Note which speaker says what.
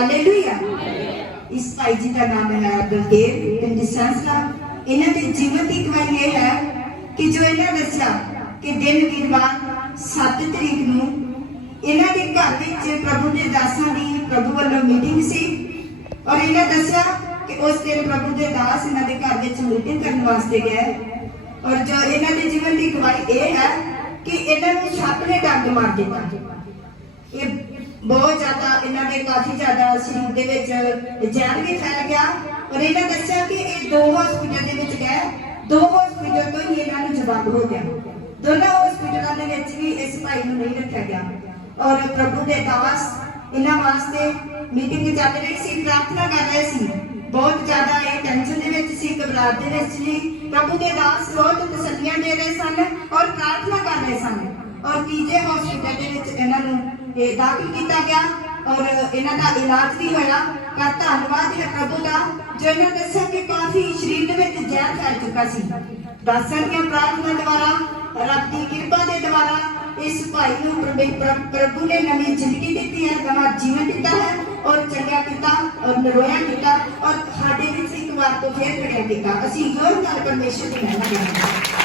Speaker 1: Hallelujah ਇਸ ਭਾਈ ਜੀ ਦਾ ਨਾਮ ਹੈ ਬਲਦੇਵ ਪਿੰਡ ਸੰਸਲਾ। ਇਹਨਾਂ ਦੇ ਜੀਵਨ ਦੀ ਗਵਾਹੀ ਇਹ ਹੈ ਕਿ ਜੋ ਇਹਨਾਂ ਦੱਸਿਆ ਕਿ ਦਿਨ ਵੀਰਵਾਰ 7 ਤਰੀਕ ਨੂੰ ਇਹਨਾਂ ਦੇ ਘਰ ਵਿੱਚ ਪ੍ਰਭੂ ਦੇ ਦਾਸਾਂ ਦੀ ਪ੍ਰਭੂ ਵੱਲੋਂ ਮੀਟਿੰਗ ਸੀ ਔਰ ਇਹਨਾਂ ਦੱਸਿਆ ਕਿ ਉਸ ਦਿਨ ਪ੍ਰਭੂ ਦੇ ਦਾਸ ਇਹਨਾਂ ਦੇ ਘਰ ਵਿੱਚ ਮੀਟਿੰਗ ਕਰਨ ਵਾਸਤੇ ਗਏ। ਔਰ ਜੋ ਇਹਨਾਂ ਦੇ ਜੀਵਨ ਦੀ ਗਵਾਹੀ ਇਹ ਹੈ ਕਿ ਇਹਨਾਂ ਨੂੰ ਸੱਪ ਨੇ ਡੰਗ ਮਾਰ ਦਿੱਤਾ। ਇਹ ਬਹੁਤ ਜ਼ਿਆਦਾ, ਇਹਨਾਂ ਦੇ ਕਾਫੀ ਜ਼ਿਆਦਾ ਸਰੀਰ ਦੇ ਵਿੱਚ ਜ਼ਹਿਰ ਵੀ ਫੈਲ ਗਿਆ। ਔਰ ਇਹਨਾਂ ਦੱਸਿਆ ਕਿ ਇਹ ਦੋ ਹਸਪੀਟਲ ਦੇ ਵਿੱਚ ਗਏ। ਦੋ ਹਸਪੀਟਲ ਤੋਂ ਹੀ ਇਹਨਾਂ ਨੂੰ ਜਵਾਬ ਹੋ ਗਿਆ। ਦੋਨਾਂ ਹਸਪੀਟਲਾਂ ਦੇ ਵਿੱਚ ਵੀ ਇਸ ਭਾਈ ਨੂੰ ਨਹੀਂ ਰੱਖਿਆ ਗਿਆ। ਔਰ ਪ੍ਰਭੂ ਦੇ ਦਾਸ, ਇਹਨਾਂ ਵਾਸਤੇ ਮੀਟਿੰਗ ਚੱਲ ਰਹੀ ਸੀ, ਪ੍ਰਾਰਥਨਾ ਕਰ ਰਹੇ ਸੀ। ਬਹੁਤ ਜ਼ਿਆਦਾ ਇਹ ਟੈਨਸ਼ਨ ਦੇ ਵਿੱਚ ਸੀ, ਘਬਰਾਹਟ ਦੇ ਵਿੱਚ ਸੀ। ਪ੍ਰਭੂ ਦੇ ਦਾਸ ਰੋਜ਼ ਤਸੱਲੀਆਂ ਦੇ ਰਹੇ ਸਨ ਔਰ ਪ੍ਰਾਰਥਨਾ ਕਰ ਰਹੇ ਸਨ। ਔਰ ਤੀਜੇ ਹਸਪੀਟਲ ਦੇ ਵਿੱਚ ਇਹਨਾਂ ਨੂੰ ਇਹ ਦਾਖਲ ਕੀਤਾ ਗਿਆ ਔਰ ਇਹਨਾਂ ਦਾ ਇਲਾਜ ਵੀ ਹੋਇਆ। ਪਰ ਧੰਨਵਾਦ ਹੈ ਪ੍ਰਭੂ ਦਾ ਜੋ ਦੱਸਿਆ ਕਿ ਕਾਫੀ ਸਰੀਰ ਦੇ ਵਿੱਚ ਜ਼ਹਿਰ ਫੈਲ ਚੁੱਕਾ ਸੀ। ਦਾਸਾਂ ਦੀਆਂ ਪ੍ਰਾਰਥਨਾ ਦੁਆਰਾ, ਰੱਬ ਦੀ ਕਿਰਪਾ ਦੇ ਦੁਆਰਾ ਇਸ ਭਾਈ ਨੂੰ ਪ੍ਰਭੇ- ਪ੍ਰਭੂ ਨੇ ਨਵੀਂ ਜ਼ਿੰਦਗੀ ਦਿੱਤੀ ਹੈ, ਨਵਾਂ ਜੀਵਨ ਦਿੱਤਾ ਹੈ ਔਰ ਚੰਗਾ ਕੀਤਾ ਔਰ ਨਰੋਇਆ ਕੀਤਾ ਔਰ ਸਾਡੇ ਵਿੱਚ ਇੱਕ ਵਾਰ ਤੋਂ ਫੇਰ ਖੜਿਆ ਕੀਤਾ। ਅਸੀਂ ਹੋਰ ਨਾਲ ਪਰਮੇਸ਼ਰ ਦੀ ਮਹਿਮਾ ਕਰਾਂਗੇ।